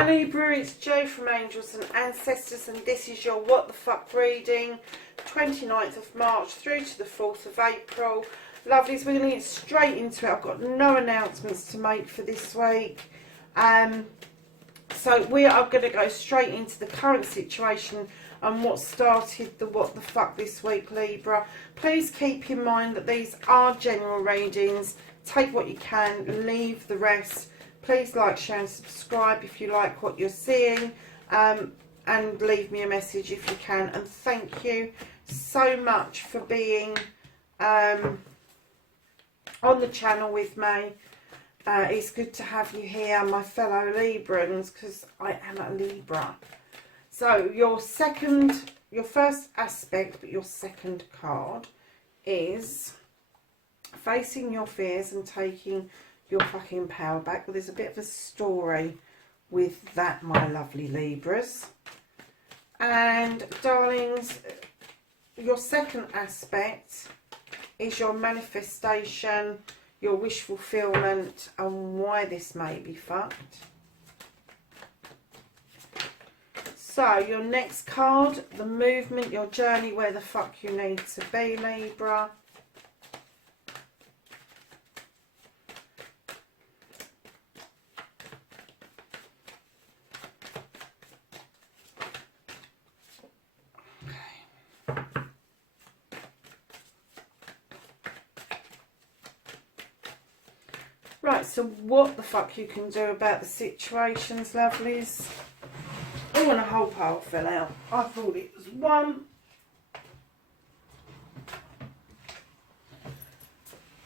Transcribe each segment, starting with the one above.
Hi Libra, it's Jo from Angels and Ancestors, and this is your What the Fuck reading, 29th of March through to the 4th of April. Lovelies, we're going to get straight into it. I've got no announcements to make for this week. So we are going to go straight into the current situation and what started the What the Fuck this week, Libra. Please keep in mind that these are general readings. Take what you can, leave the rest. Please like, share and subscribe if you like what you're seeing, and leave me a message if you can. And thank you so much for being on the channel with me. It's good to have you here, my fellow Librans, because I am a Libra. So your first aspect, but your second card is facing your fears and taking your fucking power back. Well, there's a bit of a story with that, my lovely Libras. And darlings, your second aspect is your manifestation, your wish fulfillment, and why this may be fucked. So your next card, the movement, your journey, where the fuck you need to be, Libra. Right, so what the fuck you can do about the situations, lovelies. Oh, and a whole pile fell out. I thought it was one.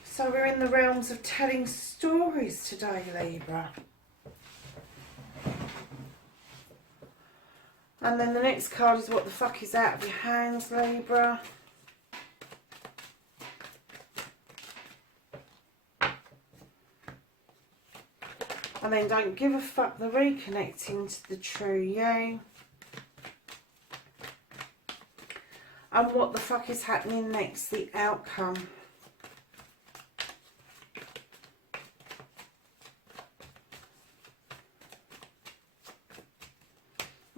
So we're in the realms of telling stories today, Libra. And then the next card is what the fuck is out of your hands, Libra. And then don't give a fuck, the reconnecting to the true you. And what the fuck is happening next, the outcome.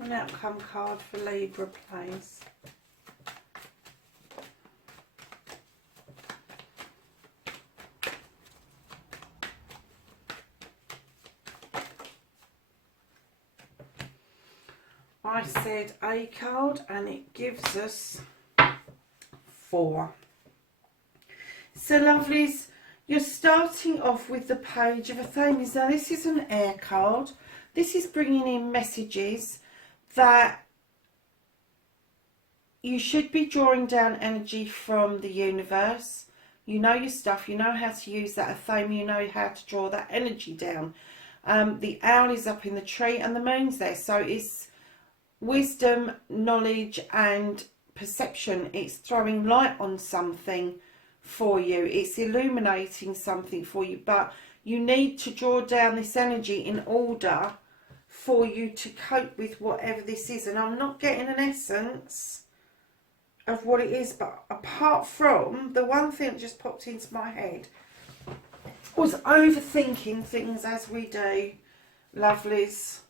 An outcome card for Libra, please. I said a card and it gives us 4. So lovelies, you're starting off with the Page of Athenians. Now this is an air card. This is bringing in messages that you should be drawing down energy from the universe. You know your stuff, you know how to use that Athame, you know how to draw that energy down. The owl is up in the tree and the moon's there, so it's wisdom, knowledge and perception. It's throwing light on something for you. It's illuminating something for you, but you need to draw down this energy in order for you to cope with whatever this is. And I'm not getting an essence of what it is, but apart from the one thing that just popped into my head was overthinking things, as we do, lovelies.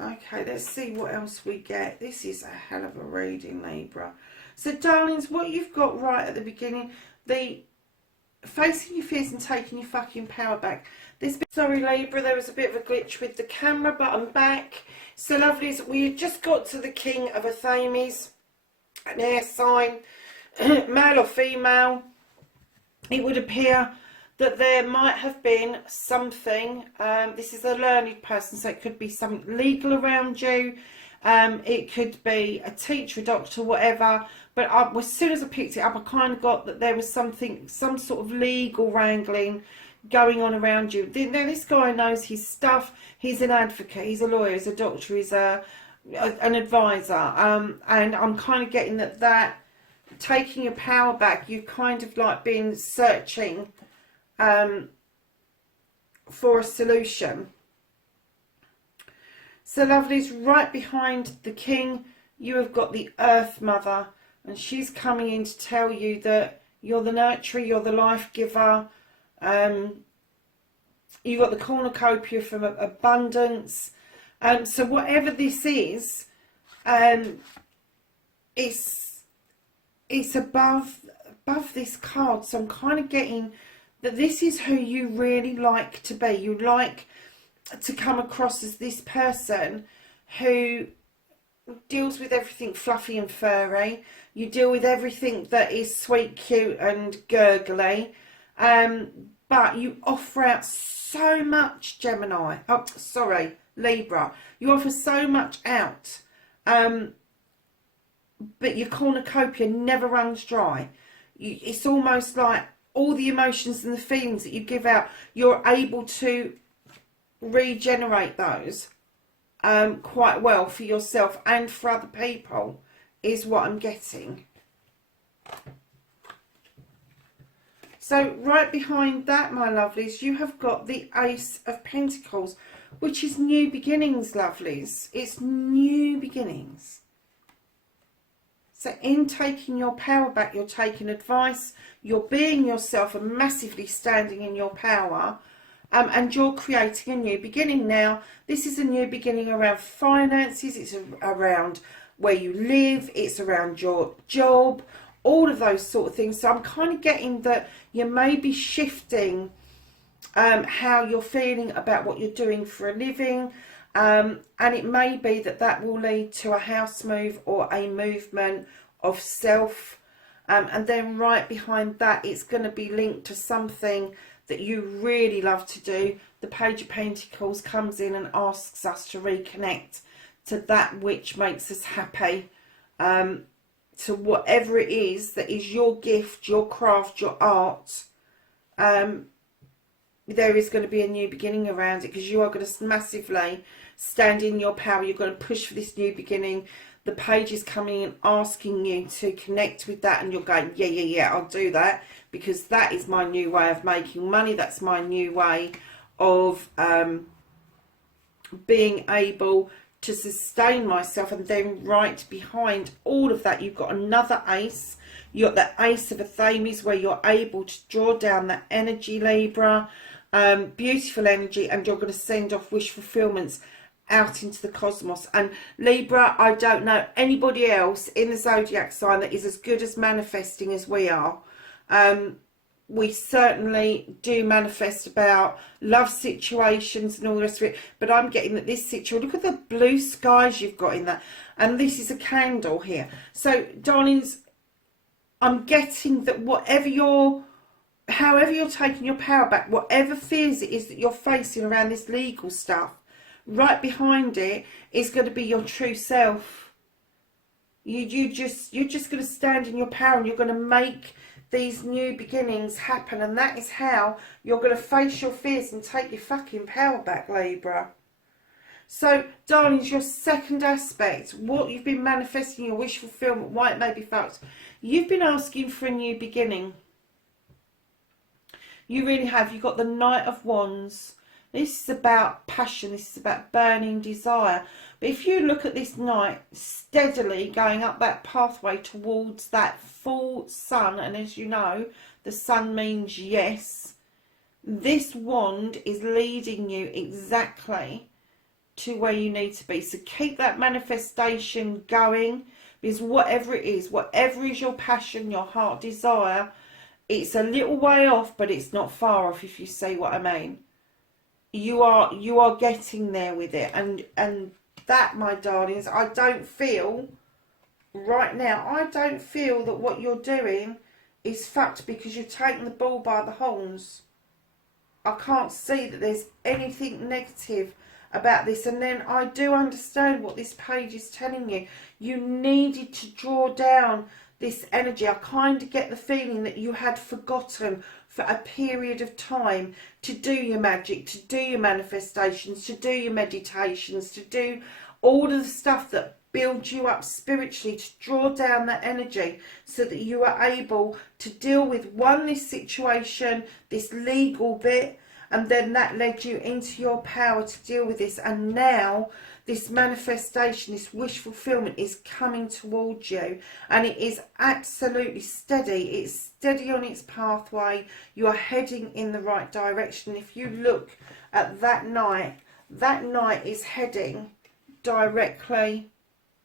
Okay, let's see what else we get. This is a hell of a reading, Libra. So, darlings, what you've got right at the beginning, the facing your fears and taking your fucking power back. Sorry, Libra, there was a bit of a glitch with the camera, but I'm back. So, lovelies, we just got to the King of Athames, an air sign, male or female. It would appear that there might have been something, this is a learned person, so it could be something legal around you, it could be a teacher, a doctor, whatever, but as soon as I picked it up, I kind of got that there was something, some sort of legal wrangling going on around you. Now, this guy knows his stuff. He's an advocate, he's a lawyer, he's a doctor, he's an advisor, and I'm kind of getting that taking your power back, you've kind of like been searching for a solution. So, lovelies, right behind the King, you have got the Earth Mother, and she's coming in to tell you that you're the nurturer, you're the life giver, You've got the cornucopia from abundance. So whatever this is, it's above this card. So I'm kind of getting that this is who you really like to be. You like to come across as this person who deals with everything fluffy and furry. You deal with everything that is sweet, cute and gurgly. But you offer out so much, Gemini. Oh, sorry, Libra. You offer so much out. But your cornucopia never runs dry. It's almost like all the emotions and the feelings that you give out, you're able to regenerate those quite well for yourself and for other people, is what I'm getting. So right behind that, my lovelies, you have got the Ace of Pentacles, which is new beginnings, lovelies. It's new beginnings. So in taking your power back, you're taking advice, you're being yourself and massively standing in your power, and you're creating a new beginning. Now, this is a new beginning around finances, it's around where you live, it's around your job, all of those sort of things. So I'm kind of getting that you may be shifting how you're feeling about what you're doing for a living, and it may be that that will lead to a house move or a movement of self, and then right behind that it's going to be linked to something that you really love to do. The Page of Pentacles comes in and asks us to reconnect to that which makes us happy, to whatever it is that is your gift, your craft, your art. There is going to be a new beginning around it, because you are going to massively stand in your power. You're going to push for this new beginning. The page is coming and asking you to connect with that, and you're going, yeah, I'll do that, because that is my new way of making money. That's my new way of being able to sustain myself. And then right behind all of that, you've got another ace. You've got the Ace of Athames, where you're able to draw down that energy, Libra. Beautiful energy, and you're going to send off wish fulfillments out into the cosmos. And Libra, I don't know anybody else in the zodiac sign that is as good as manifesting as we are. We certainly do manifest about love situations and all the rest of it, but I'm getting that this situation, look at the blue skies you've got in that, and this is a candle here. So darlings, I'm getting that however you're taking your power back, whatever fears it is that you're facing around this legal stuff, right behind it is going to be your true self. You're just going to stand in your power, and you're going to make these new beginnings happen. And that is how you're going to face your fears and take your fucking power back, Libra. So, darlings, your second aspect, what you've been manifesting, your wish fulfillment, why it may be felt. You've been asking for a new beginning. You really have. You've got the Knight of Wands. This is about passion. This is about burning desire. But if you look at this knight steadily going up that pathway towards that full sun, and as you know, the sun means yes, this wand is leading you exactly to where you need to be. So keep that manifestation going, because whatever it is, whatever is your passion, your heart desire, it's a little way off, but it's not far off, if you see what I mean. You are getting there with it, and that, my darlings, I don't feel right now, I don't feel that what you're doing is fucked, because you're taking the bull by the horns. I can't see that there's anything negative about this. And then I do understand what this page is telling you. You needed to draw down this energy. I kind of get the feeling that you had forgotten for a period of time to do your magic, to do your manifestations, to do your meditations, to do all of the stuff that builds you up spiritually, to draw down that energy so that you are able to deal with, one, this situation, this legal bit, and then that led you into your power to deal with this, and now this manifestation, this wish fulfillment is coming towards you, and it is absolutely steady. It's steady on its pathway. You are heading in the right direction. If you look at that knight is heading directly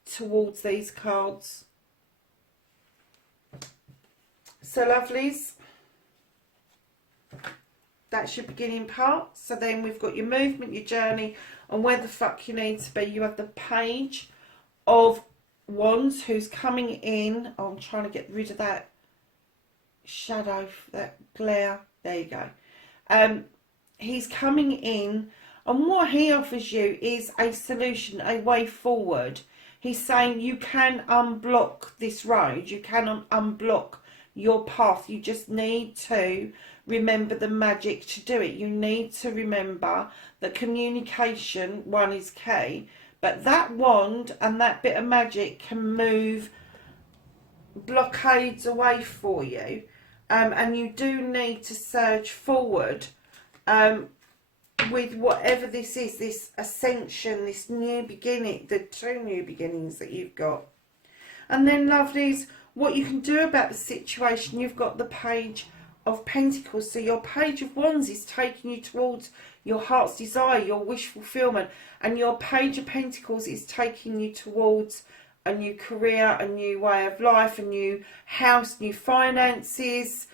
towards these cards. So lovelies, that's your beginning part. So then we've got your movement, your journey, and where the fuck you need to be. You have the Page of Wands who's coming in. Oh, I'm trying to get rid of that shadow, that glare. There you go. He's coming in, and what he offers you is a solution, a way forward. He's saying you can unblock this road, you can unblock your path. You just need to remember the magic to do it. You need to remember that communication, one, is key, but that wand and that bit of magic can move blockades away for you, and you do need to surge forward with whatever this is, this ascension, this new beginning, the two new beginnings that you've got. And then lovelies, what you can do about the situation, you've got the Page of Pentacles. So your Page of Wands is taking you towards your heart's desire, your wish fulfillment, and your Page of Pentacles is taking you towards a new career, a new way of life, a new house, new finances,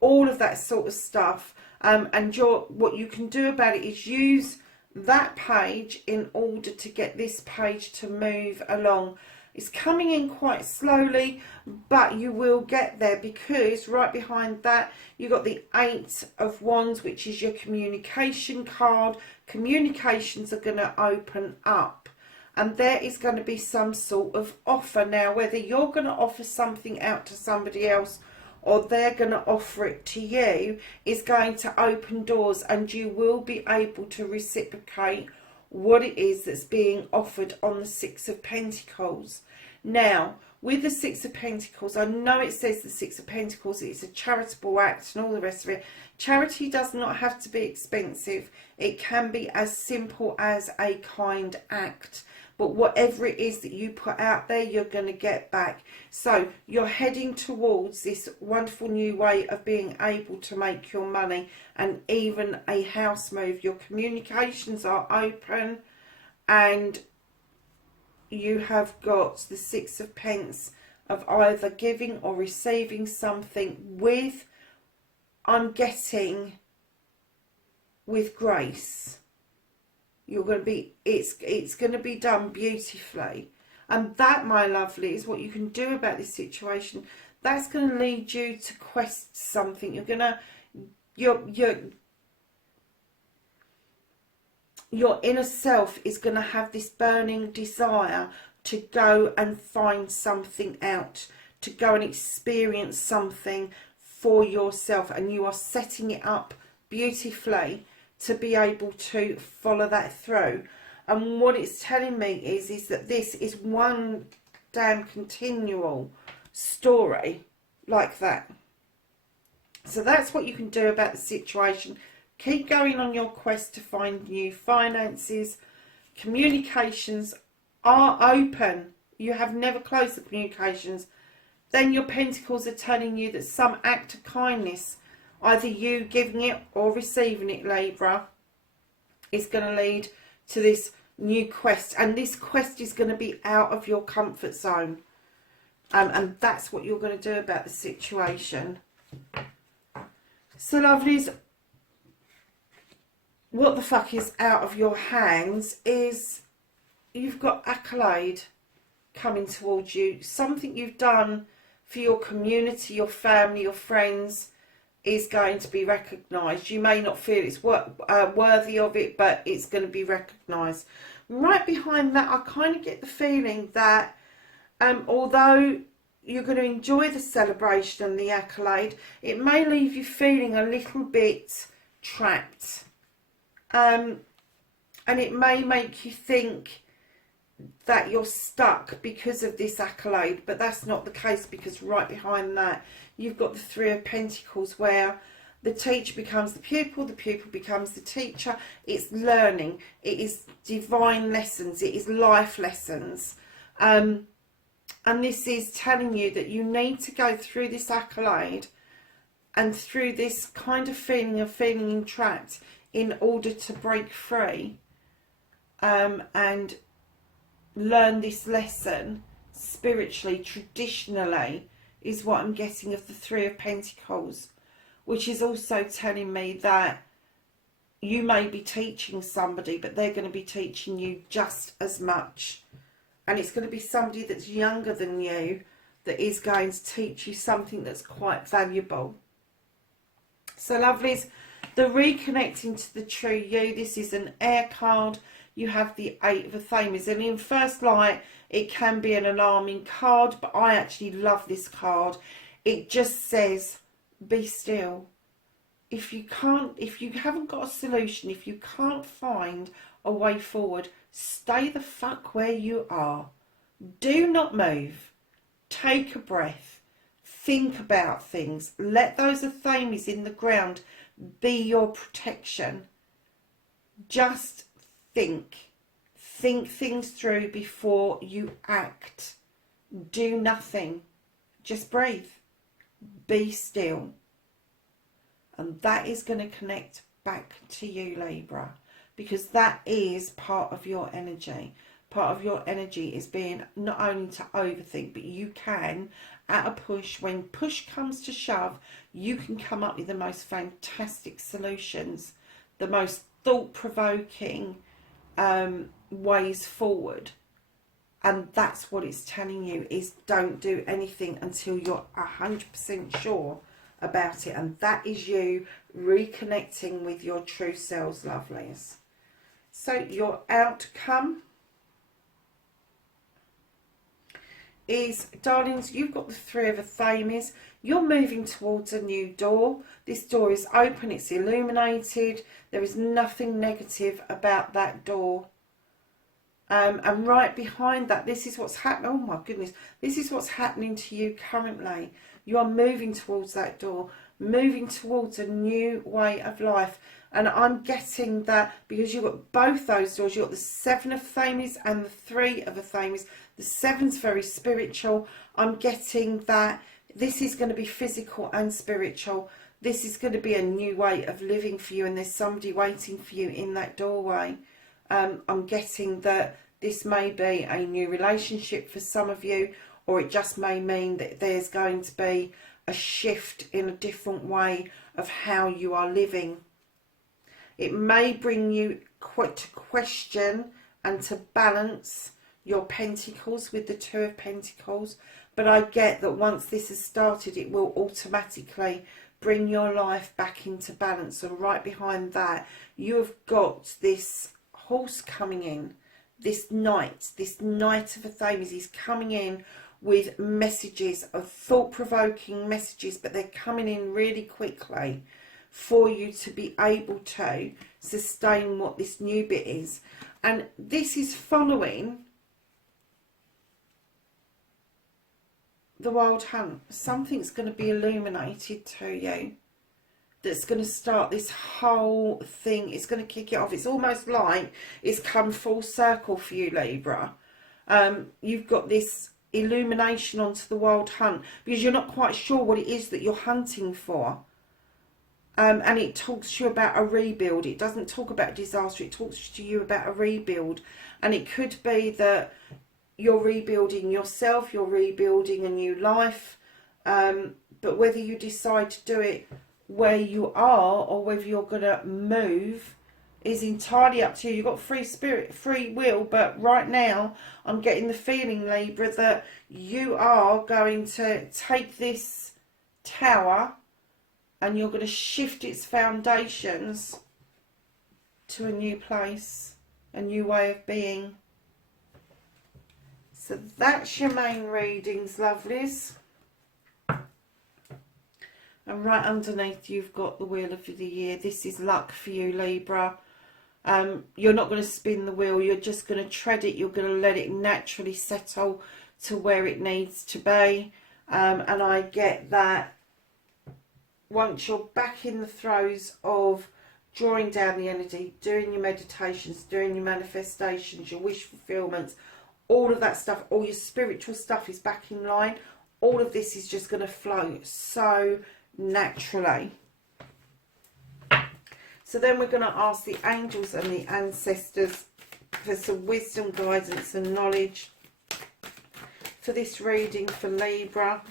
all of that sort of stuff. And what you can do about it is use that page in order to get this page to move along. It's coming in quite slowly, but you will get there, because right behind that you've got the Eight of Wands, which is your communication card. Communications are going to open up, and there is going to be some sort of offer. Now, whether you're going to offer something out to somebody else or they're going to offer it to you, is going to open doors, and you will be able to reciprocate what it is that's being offered on the Six of Pentacles. Now, with the Six of Pentacles, I know it says the Six of Pentacles, it's a charitable act and all the rest of it. Charity does not have to be expensive. It can be as simple as a kind act. But whatever it is that you put out there, you're going to get back. So you're heading towards this wonderful new way of being able to make your money, and even a house move. Your communications are open, and you have got the Six of Pence of either giving or receiving something with, I'm getting, with grace. You're going to be, it's going to be done beautifully. And that, my lovely, is what you can do about this situation. That's going to lead you to quest something. You're going to, your inner self is going to have this burning desire to go and find something out, to go and experience something for yourself, and you are setting it up beautifully to be able to follow that through. And what it's telling me is that this is one damn continual story like that. So that's what you can do about the situation. Keep going on your quest to find new finances. Communications are open. You have never closed the communications. Then your Pentacles are telling you that some act of kindness, either you giving it or receiving it, Libra, is going to lead to this new quest. And this quest is going to be out of your comfort zone. And that's what you're going to do about the situation. So, lovelies, what the fuck is out of your hands is you've got accolade coming towards you. Something you've done for your community, your family, your friends is going to be recognised. You may not feel it's worthy of it, but it's going to be recognised. Right behind that, I kind of get the feeling that although you're going to enjoy the celebration and the accolade, it may leave you feeling a little bit trapped. And it may make you think that you're stuck because of this accolade, but that's not the case, because right behind that you've got the Three of Pentacles, where The teacher becomes the pupil becomes the teacher. It's learning. It is divine lessons. It is life lessons. And this is telling you that you need to go through this accolade and through this kind of feeling entrapped in order to break free and learn this lesson spiritually, traditionally, is what I'm getting of the Three of Pentacles, which is also telling me that you may be teaching somebody, but they're going to be teaching you just as much. And it's going to be somebody that's younger than you that is going to teach you something that's quite valuable. So lovelies, the reconnecting to the true you, this is an air card. You have the Eight of Athenas, and in first light it can be an alarming card, but I actually love this card. It just says, be still. If you haven't got a solution, if you can't find a way forward, stay the fuck where you are. Do not move. Take a breath. Think about things. Let those Athenas in the ground be your protection. Just think. Think things through before you act. Do nothing. Just breathe. Be still. And that is going to connect back to you, Libra, because that is part of your energy. Part of your energy is being not only to overthink, but you can, at a push, when push comes to shove, you can come up with the most fantastic solutions, the most thought-provoking ways forward. And that's what it's telling you, is don't do anything until you're 100% sure about it. And that is you reconnecting with your true selves, lovelies. So your outcome is, darlings, you've got the Three of Athenas. You're moving towards a new door. This door is open, it's illuminated. There is nothing negative about that door. And right behind that, this is what's happening. Oh my goodness, this is what's happening to you currently. You are moving towards that door, moving towards a new way of life. And I'm getting that because you've got both those doors. You've got the Seven of Athenas and the Three of Athenas. The Seven's very spiritual. I'm getting that this is going to be physical and spiritual. This is going to be a new way of living for you, and there's somebody waiting for you in that doorway. I'm getting that this may be a new relationship for some of you, or it just may mean that there's going to be a shift in a different way of how you are living. It may bring you to question and to balance your pentacles with the Two of Pentacles, but I get that once this has started, it will automatically bring your life back into balance. And right behind that, you have got this horse coming in, this knight of Athenas is coming in with messages of thought-provoking messages, but they're coming in really quickly for you to be able to sustain what this new bit is. And this is following the Wild Hunt. Something's going to be illuminated to you that's going to start this whole thing. It's going to kick it off. It's almost like it's come full circle for you, Libra. You've got this illumination onto the Wild Hunt because you're not quite sure what it is that you're hunting for. And it talks to you about a rebuild. It doesn't talk about disaster. It talks to you about a rebuild. And it could be that you're rebuilding yourself. You're rebuilding a new life. But whether you decide to do it where you are or whether you're going to move is entirely up to you. You've got free spirit, free will. But right now, I'm getting the feeling, Libra, that you are going to take this tower and you're going to shift its foundations to a new place, a new way of being. So that's your main readings, lovelies. And right underneath you've got the Wheel of the Year. This is luck for you, Libra. You're not going to spin the wheel. You're just going to tread it. You're going to let it naturally settle to where it needs to be. And I get that once you're back in the throes of drawing down the energy, doing your meditations, doing your manifestations, your wish fulfillments, all of that stuff, all your spiritual stuff is back in line. All of this is just going to flow so naturally. So then we're going to ask the angels and the ancestors for some wisdom, guidance and knowledge for this reading for Libra.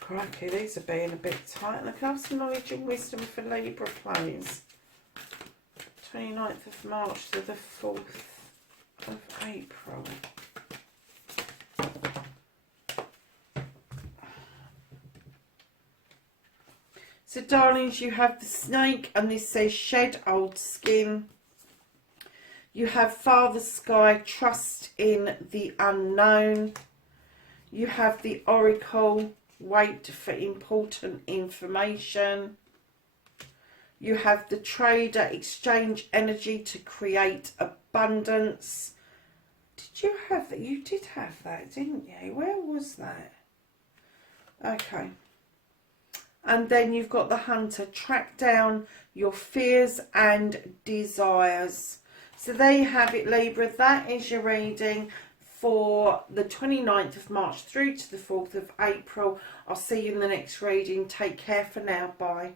Crikey, these are being a bit tight. And I can have some knowledge and wisdom for Libra, please. 29th of March to the 4th of April. So, darlings, you have the snake, and this says shed old skin. You have Father Sky, trust in the unknown. You have the Oracle, wait for important information. You have the Trader, exchange energy to create abundance. Did you have that? You did have that, didn't you? Where was that? Okay. And then you've got the Hunter, track down your fears and desires. So there you have it, Libra. That is your reading for the 29th of March through to the 4th of April. I'll see you in the next reading. Take care for now. Bye.